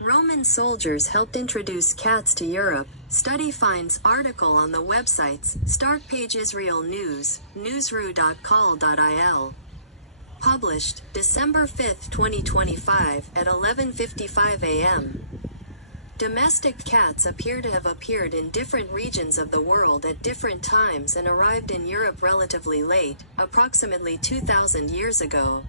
Roman soldiers helped introduce cats to Europe. Study finds article on the websites Start Page Israel News, NewsRu.col.il. Published December 5, 2025 at 11:55 a.m. Domestic cats appear to have appeared in different regions of the world at different times and arrived in Europe relatively late, approximately 2,000 years ago.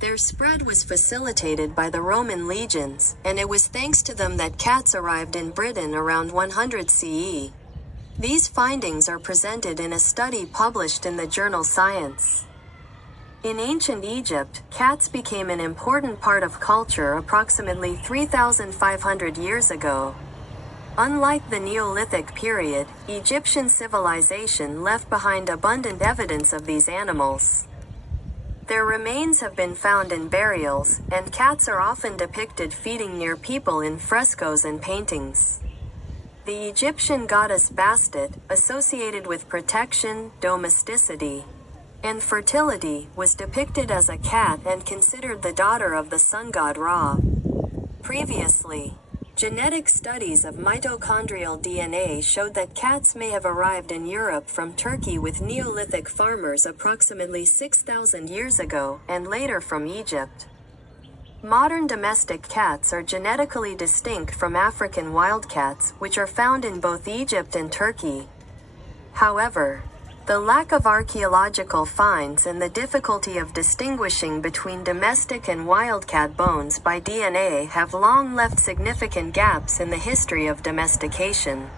Their spread was facilitated by the Roman legions, and it was thanks to them that cats arrived in Britain around 100 CE. These findings are presented in a study published in the journal Science. In ancient Egypt, cats became an important part of culture approximately 3,500 years ago. Unlike the Neolithic period, Egyptian civilization left behind abundant evidence of these animals. Their remains have been found in burials, and cats are often depicted feeding near people in frescoes and paintings. The Egyptian goddess Bastet, associated with protection, domesticity, and fertility, was depicted as a cat and considered the daughter of the sun god Ra. Previously, genetic studies of mitochondrial DNA showed that cats may have arrived in Europe from Turkey with Neolithic farmers approximately 6,000 years ago, and later from Egypt. Modern domestic cats are genetically distinct from African wildcats, which are found in both Egypt and Turkey. However, the lack of archaeological finds and the difficulty of distinguishing between domestic and wildcat bones by DNA have long left significant gaps in the history of domestication.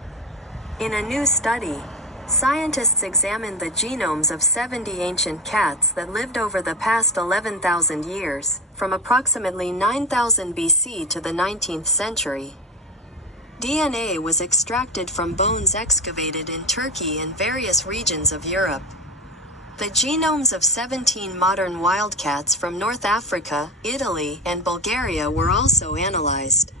In a new study, scientists examined the genomes of 70 ancient cats that lived over the past 11,000 years, from approximately 9,000 BC to the 19th century. DNA was extracted from bones excavated in Turkey and various regions of Europe. The genomes of 17 modern wildcats from North Africa, Italy, and Bulgaria were also analyzed.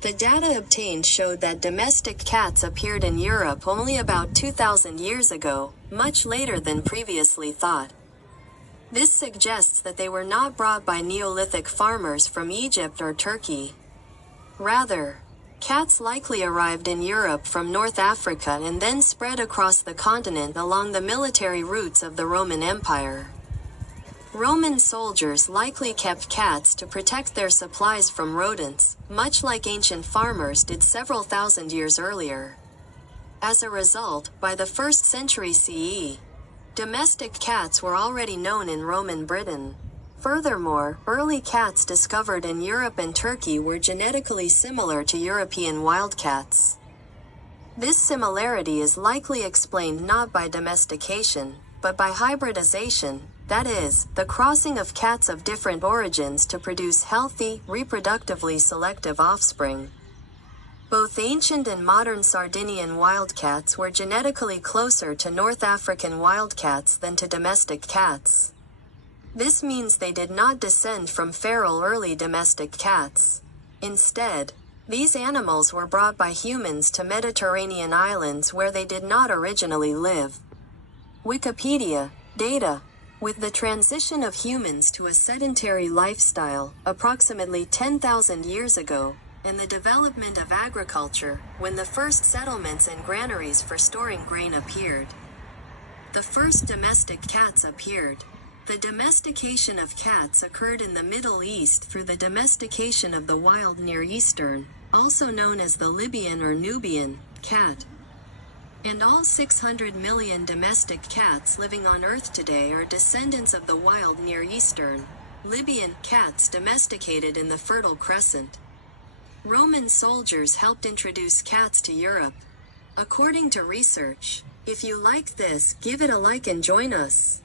The data obtained showed that domestic cats appeared in Europe only about 2,000 years ago, much later than previously thought. This suggests that they were not brought by Neolithic farmers from Egypt or Turkey. Rather, cats likely arrived in Europe from North Africa and then spread across the continent along the military routes of the Roman Empire. Roman soldiers likely kept cats to protect their supplies from rodents, much like ancient farmers did several thousand years earlier. As a result, by the 1st century CE, domestic cats were already known in Roman Britain. Furthermore, early cats discovered in Europe and Turkey were genetically similar to European wildcats. This similarity is likely explained not by domestication, but by hybridization, that is, the crossing of cats of different origins to produce healthy, reproductively selective offspring. Both ancient and modern Sardinian wildcats were genetically closer to North African wildcats than to domestic cats. This means they did not descend from feral early domestic cats. Instead, these animals were brought by humans to Mediterranean islands where they did not originally live. Wikipedia, data. With the transition of humans to a sedentary lifestyle, approximately 10,000 years ago, and the development of agriculture, when the first settlements and granaries for storing grain appeared, the first domestic cats appeared. The domestication of cats occurred in the Middle East through the domestication of the wild Near Eastern, also known as the Libyan or Nubian, cat. And all 600 million domestic cats living on Earth today are descendants of the wild Near Eastern, Libyan cats domesticated in the Fertile Crescent. Roman soldiers helped introduce cats to Europe. According to research, if you liked this, give it a like and join us.